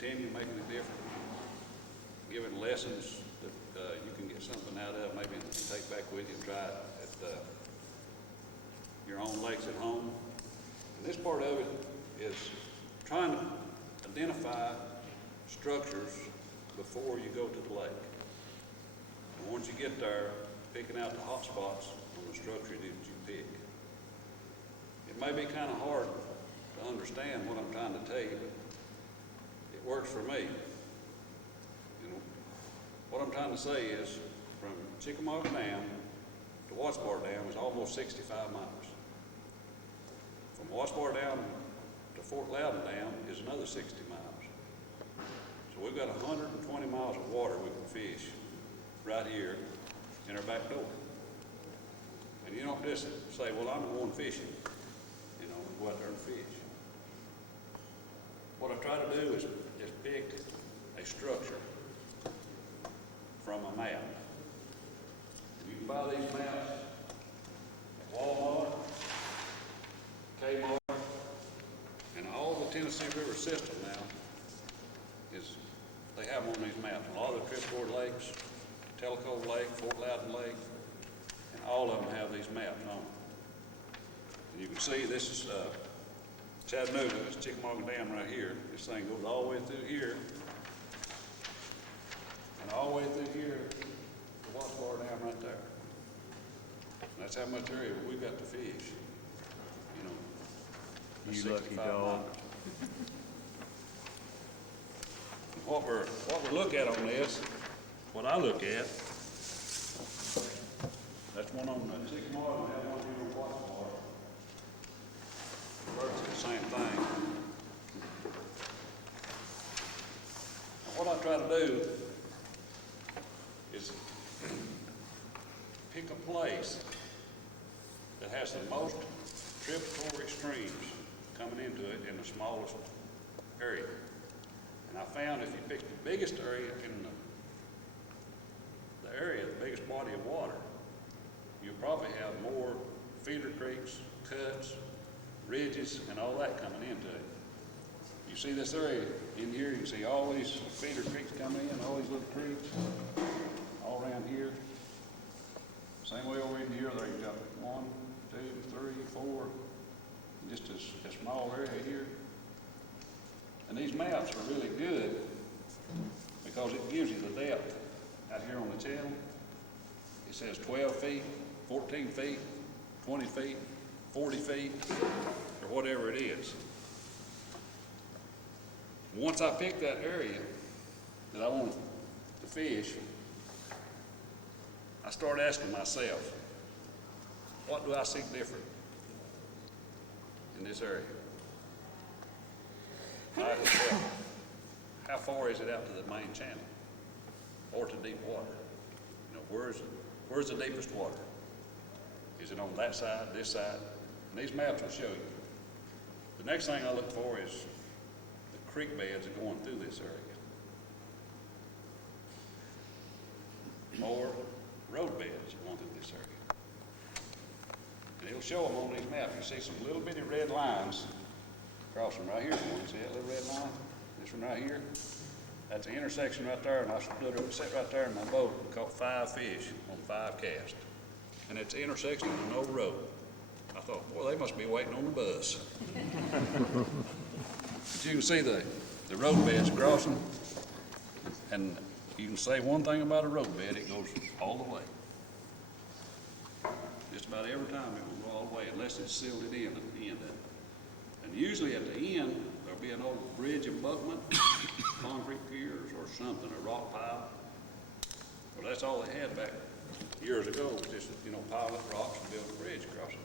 continue making it different, giving lessons that you can get something out of, maybe take back with you and try it at your own lakes at home. And this part of it is trying to identify structures before you go to the lake. And once you get there, picking out the hot spots on the structure that you pick. It may be kind of hard to understand what I'm trying to tell you, but it works for me. You know, what I'm trying to say is from Chickamauga Dam to Wattsbar Dam is almost 65 miles. From Wattsbar Dam to Fort Loudon Dam is another 60 miles. So we've got 120 miles of water we can fish right here in our back door. And you don't just say, well, I'm going fishing. You know, go out there and fish. What I try to do is pick a structure from a map. You can buy these maps at Walmart, Kmart, and all the Tennessee River system now is, they have on these maps. A lot of the Tripcord Lakes, Tellico Lake, Fort Loudon Lake, and all of them have these maps on them. And you can see this is Chattanooga, this Chickamauga Dam right here. This thing goes all the way through here, and all the way through here to Wattsbar Dam right there. And that's how much area we've got to fish. You know, You lucky 65 dog. miles. What we look at on this, what I look at, that's one on the Chickamauga, we have one here on Wattsbar. Virtually the same thing. And what I try to do is pick a place that has the most tributary streams coming into it in the smallest area. And I found if you pick the biggest area in the area, the biggest body of water, you'll probably have more feeder creeks, cuts, ridges, and all that coming into it. You see this area in here, you can see all these feeder creeks coming in, all these little creeks, all around here. Same way over in here, there you got 1, 2, 3, 4, just a small area here. And these maps are really good because it gives you the depth out here on the channel. It says 12 feet, 14 feet, 20 feet, 40 feet, or whatever it is. Once I pick that area that I want to fish, I start asking myself, what do I see different in this area? I can tell, how far is it out to the main channel or to deep water? You know, where's the deepest water? Is it on that side, this side? And these maps will show you. The next thing I look for is the creek beds that are going through this area, or road beds going through this area. And it'll show them on these maps. You see some little bitty red lines crossing right here. You see that little red line? This one right here? That's the intersection right there, and I stood up, sat right there in my boat and caught 5 fish on 5 casts. And it's the intersection of no road. I thought, boy, they must be waiting on the bus. But you can see the road beds crossing, and you can say one thing about a road bed, it goes all the way. Just about every time it will go all the way, unless it's sealed it in at the end of it. And usually at the end, there'll be an old bridge abutment, concrete piers or something, a rock pile. Well, that's all they had back years ago, was just, you know, pile up rocks and build a bridge across them.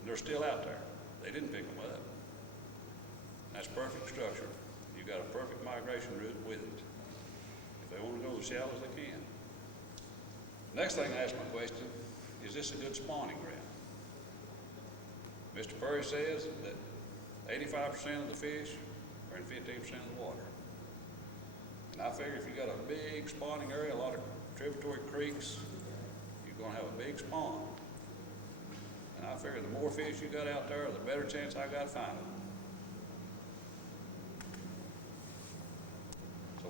And they're still out there. They didn't pick them up. That's perfect structure. You've got a perfect migration route with it. If they want to go as shallow as they can. Next thing I ask my question, is this a good spawning ground? Mr. Perry says that 85% of the fish are in 15% of the water. And I figure if you got a big spawning area, a lot of tributary creeks, you're going to have a big spawn. And I figure the more fish you got out there, the better chance I got finding them.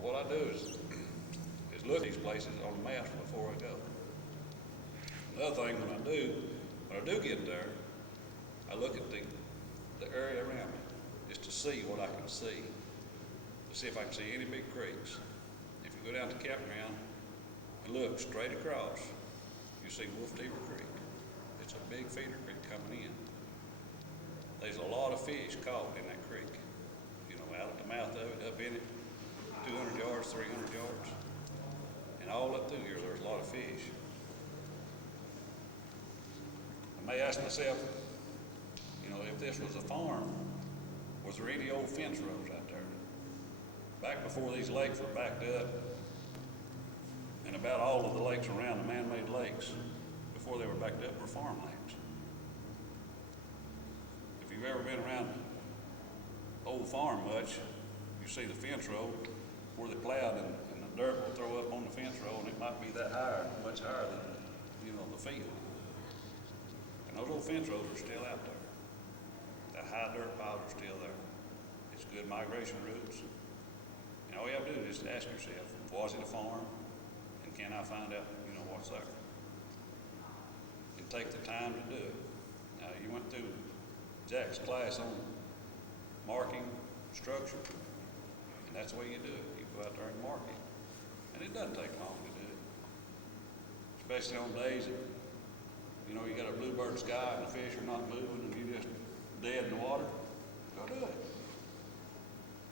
what I do is look at these places on the maps before I go. Another thing, when I do get there, I look at the area around me, just to see what I can see, to see if I can see any big creeks. If you go down to the campground and look straight across, you see Wolf Deaver Creek. It's a big feeder creek coming in. There's a lot of fish caught in that creek. You know, out at the mouth of it, up in it, 200 yards, 300 yards. And all up through here, there's a lot of fish. I may ask myself, you know, if this was a farm, was there any old fence rows out there? Back before these lakes were backed up, and about all of the lakes around, the man-made lakes, before they were backed up, were farmlands. If you've ever been around old farm much, you see the fence row where they plowed and the dirt will throw up on the fence row, and it might be that higher, much higher than, you know, the field. And those old fence rows are still out there. That high dirt piles are still there. It's good migration routes. And all you have to do is just ask yourself, was it a farm? And can I find out, you know, what's there? And take the time to do it. Now, you went through Jack's class on marking structure, and that's the way you do it. You go out there and mark it. And it doesn't take long to do it. Especially on days that, you know, you got a bluebird sky and the fish are not moving and you just dead in the water. Go do it.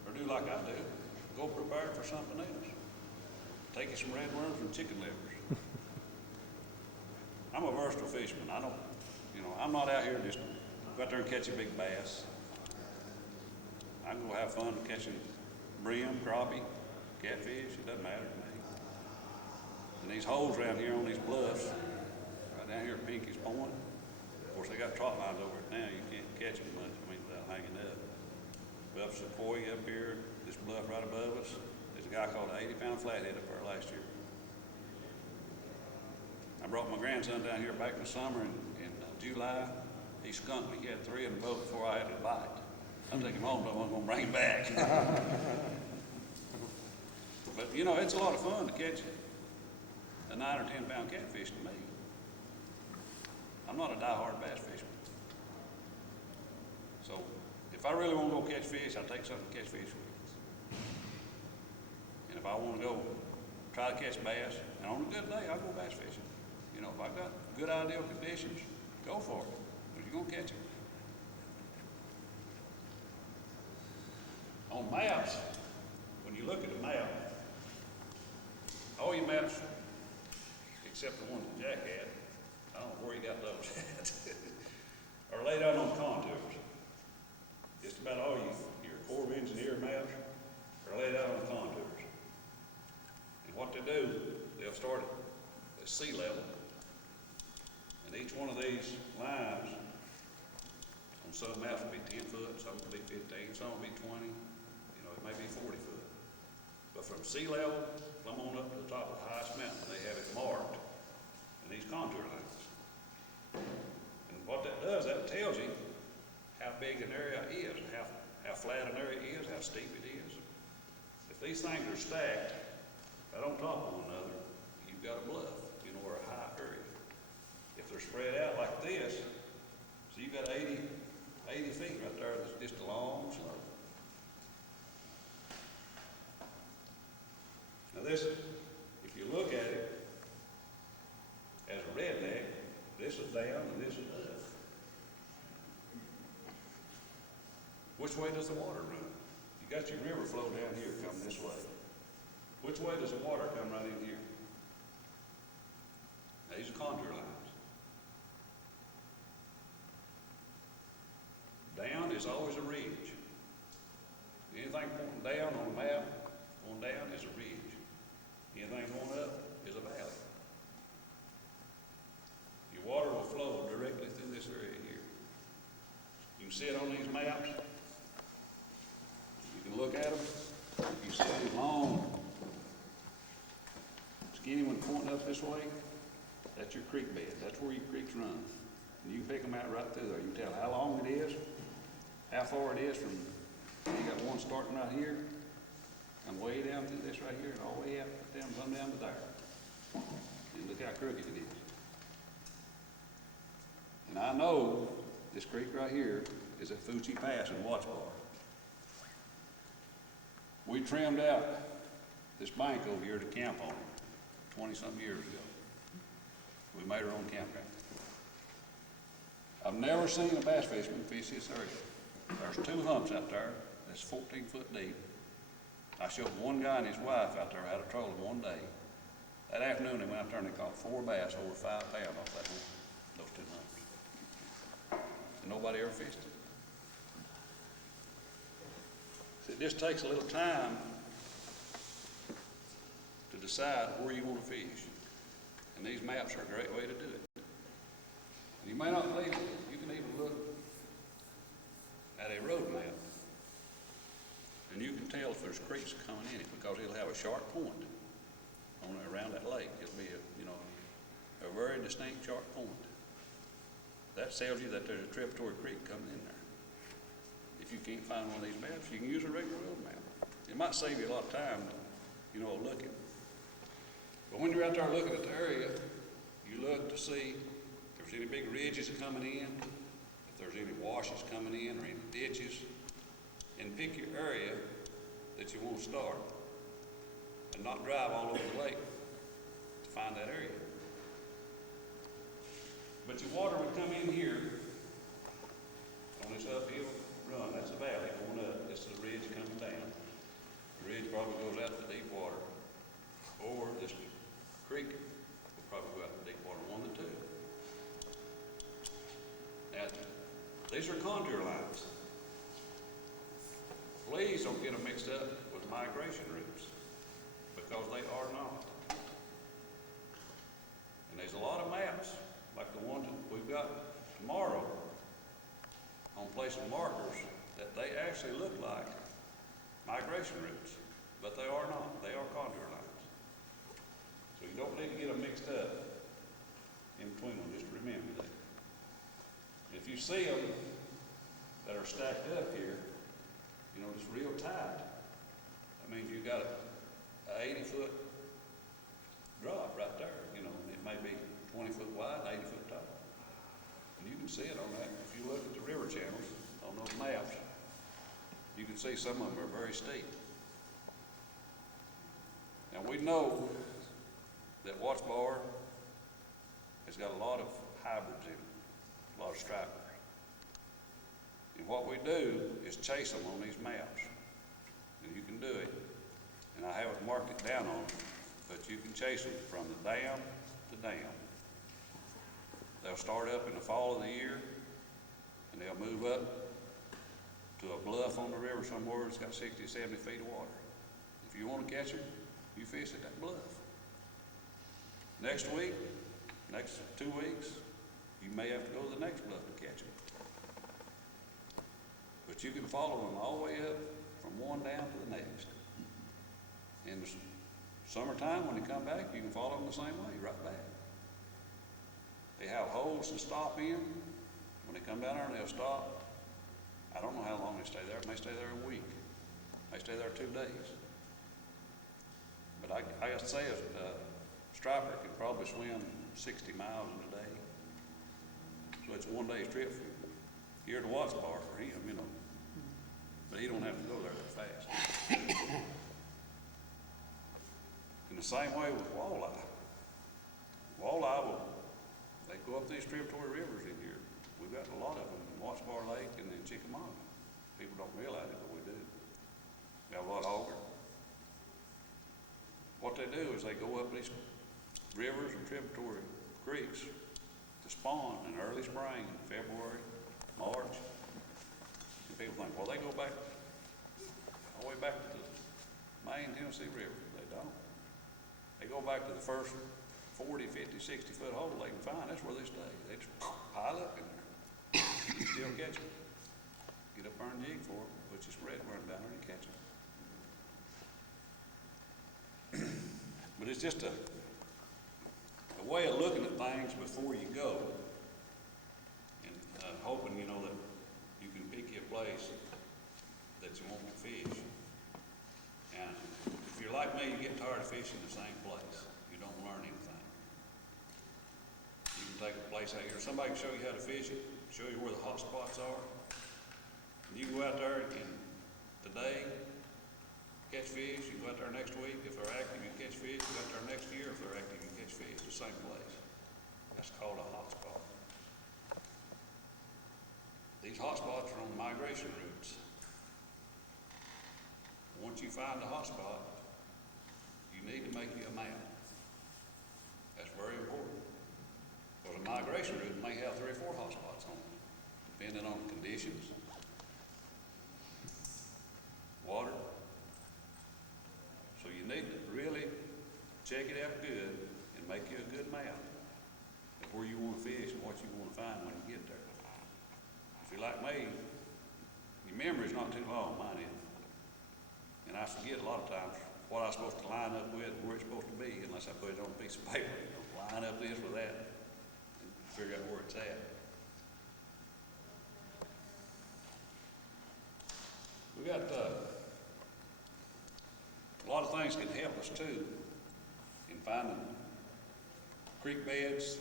Or do like I do. Go prepare for something else. Take you some red worms and chicken livers. I'm a versatile fisherman. I don't, you know, I'm not out here just go out there and catch a big bass. I can go have fun catching brim, crappie, catfish. It doesn't matter to me. And these holes around here on these bluffs, right down here at Pinky's Point, of course they got trot lines over it now. You can't catch them much, I mean, without hanging up. But up Sequoia up here, this bluff right above us, there's a guy called an 80-pound flathead up there last year. I brought my grandson down here back in the summer in July. He skunked me. He had 3 in the boat before I had to bite. I'll take him home, but I wasn't going to bring him back. But, you know, it's a lot of fun to catch a 9 or 10 pound catfish to me. I'm not a die-hard bass fisherman. So if I really want to go catch fish, I take something to catch fish with. And if I want to go try to catch bass, and on a good day, I'll go bass fishing. You know, if I've got good ideal conditions, go for it, because you're going to catch it. On maps, when you look at a map, all your maps, except the one that Jack had, I don't know where he got those at, are laid out on contours. Just about all your Corps of Engineer maps are laid out on contours. And what they do, they'll start at sea level. And each one of these lines, on some maps will be 10 foot, some will be 15, some will be 20, you know, it may be 40 foot. But from sea level, come on up to the top of the highest mountain, they have it marked in these contour lines. And what that does, that tells you how big an area is, how flat an area is, how steep it is. If these things are stacked right on top of one another, you've got a bluff, you know, or a high area. If they're spread out like this, so you've got 80 feet right there, that's just a long slope. Now this, if you look at it as a redneck, this is down and this is up. Which way does the water run? You got your river flow down here, come this way. Which way does the water come right in here? Now, these are contour lines. Down is always a ridge. Anything pointing down on the map, going down is a ridge. Anything going up is a valley. Your water will flow directly through this area here. You can see it on these maps. You can look at them. You see these long, skinny one pointing up this way. That's your creek bed. That's where your creeks run. And you can pick them out right through there. You can tell how long it is, how far it is from, you got one starting right here, come way down through this right here and all the way out, down, come down to there. And look how crooked it is. And I know this creek right here is at Fucci Pass in Watts Bar. We trimmed out this bank over here to camp on 20-something years ago. We made our own campground. I've never seen a bass fisherman fish this area. There's 2 humps out there that's 14 foot deep. I showed one guy and his wife out there how to troll them one day. That afternoon they went out there and they caught 4 bass over 5 pounds off that one, those 2 humps. And nobody ever fished it. See, this takes a little time to decide where you want to fish. And these maps are a great way to do it. And you may not believe it, you can even look at a road map and you can tell if there's creeks coming in it because it'll have a sharp point on around that lake. It'll be a very distinct sharp point. That tells you that there's a tributary creek coming in there. If you can't find one of these maps, you can use a regular road map. It might save you a lot of time, looking. But when you're out there looking at the area, you look to see if there's any big ridges coming in, if there's any washes coming in or any ditches, and pick your area that you want to start and not drive all over the lake to find that area. But your water would come in here on this uphill run. That's a valley going up. This is a ridge coming down. The ridge probably goes out to deep water, or this creek will probably go out to deep water, one of the two. Now, these are contour lines. Please don't get them mixed up with migration routes, because they are not. And there's a lot of maps, like the ones that we've got tomorrow, on placing markers, that they actually look like migration routes, but they are not. They are contour lines. So you don't need to get them mixed up in between them, just remember that. If you see them that are stacked up here, just real tight, that means you got a 80-foot drop right there, and it may be 20 foot wide, 80 foot tall. And you can see it on that. If you look at the river channels on those maps, you can see some of them are very steep. Now we know that Watts Bar has got a lot of hybrids in it, a lot of stripers. And what we do is chase them on these maps. And you can do it. And I haven't marked it down on them, but you can chase them from the dam to dam. They'll start up in the fall of the year, and they'll move up to a bluff on the river somewhere that's got 60 or 70 feet of water. If you want to catch them, you fish at that bluff. Next 2 weeks, you may have to go to the next bluff to catch them. But you can follow them all the way up from one down to the next. In the summertime, when they come back, you can follow them the same way, right back. They have holes to stop in. When they come down there, they'll stop. I don't know how long they stay there. They may stay there a week. They stay there 2 days. But I got to say, a striper can probably swim 60 miles in a day. So it's a 1 day trip from here to Watts Bar for him, But he don't have to go there that fast. In the same way with walleye. Walleye they go up these tributary rivers in here. We've got a lot of them in Watts Bar Lake and in Chickamauga. People don't realize it, but we do. We have a lot of auger. What they do is they go up these rivers and tributary creeks to spawn in early spring, February, March. And people think, well, they go back all the way back to the main Tennessee River. They don't. They go back to the first 40, 50, 60 foot hole they can find. That's where they stay. They just pile up in there. You still catch them. Get up there and dig for them, put your spread run down there and catch them. But it's just a way of looking at things before you go, and hoping that you can pick your place that you want to fish. And me, you get tired of fishing the same place. You don't learn anything. You can take a place out here, somebody can show you how to fish it, show you where the hot spots are. And you can go out there and today, catch fish, you go out there next week, if they're active, you catch fish, you go out there next year, if they're active, you catch fish, the same place. That's called a hot spot. These hot spots are on migration routes. Once you find the hot spot, you need to make you a map. That's very important. Because a migration route may have 3 or 4 hot spots on it, depending on the conditions, water. So you need to really check it out good and make you a good map of where you want to fish and what you want to find when you get there. If you're like me, your memory's not too long, mine is. And I forget a lot of times what I'm supposed to line up with and where it's supposed to be unless I put it on a piece of paper. You know, line up this with that and figure out where it's at. We got a lot of things can help us too in finding creek beds,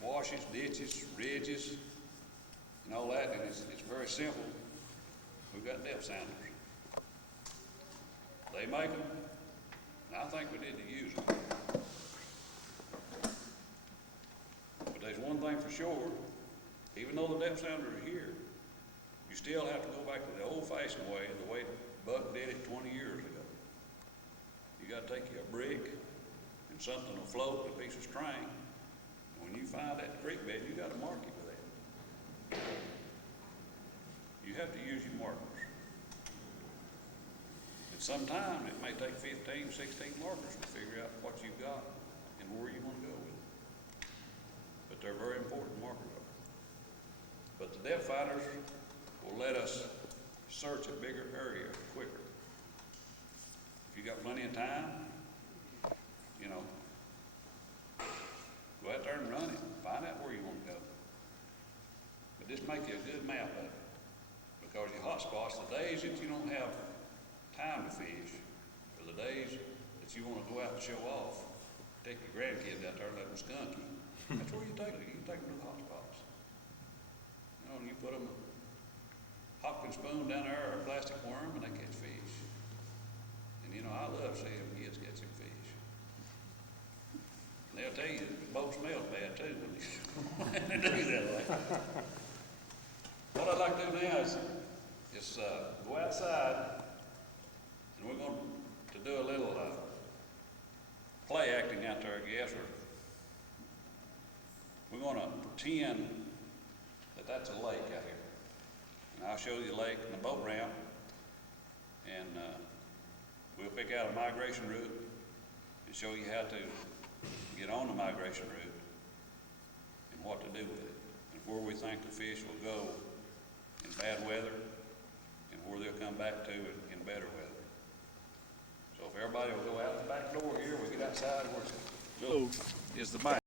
washes, ditches, ridges, and all that. And it's very simple. We've got depth sounders. They make them, and I think we need to use them. But there's one thing for sure, even though the depth sounders are here, you still have to go back to the old-fashioned way, the way Buck did it 20 years ago. You gotta take you a brick and something to float, a piece of string. When you find that creek bed, you gotta mark it with that. You have to use your markers. Sometimes it may take 15, 16 markers to figure out what you've got and where you want to go with it. But they're very important markers. But the depth finders will let us search a bigger area quicker. If you got plenty of time, you know, go out there and run it. Find out where you want to go. But just make you a good map of it. Because your hot spots, the days that you don't have time to fish, or the days that you want to go out and show off, take your grandkids out there and let them skunk you. That's where you take them. You can take them to the hot spots. You know, and you put them a hopkin spoon down there or a plastic worm and they catch fish. And you know, I love seeing kids catch some fish. And they'll tell you the boat smells bad too when they do that way. What I'd like to do now is go outside. And we're going to do a little play acting out there, I guess, or we're going to pretend that that's a lake out here. And I'll show you the lake and the boat ramp, and we'll pick out a migration route and show you how to get on the migration route and what to do with it, and where we think the fish will go in bad weather and where they'll come back to in better weather. So if everybody will go out the back door here, we get outside where it's is the bank.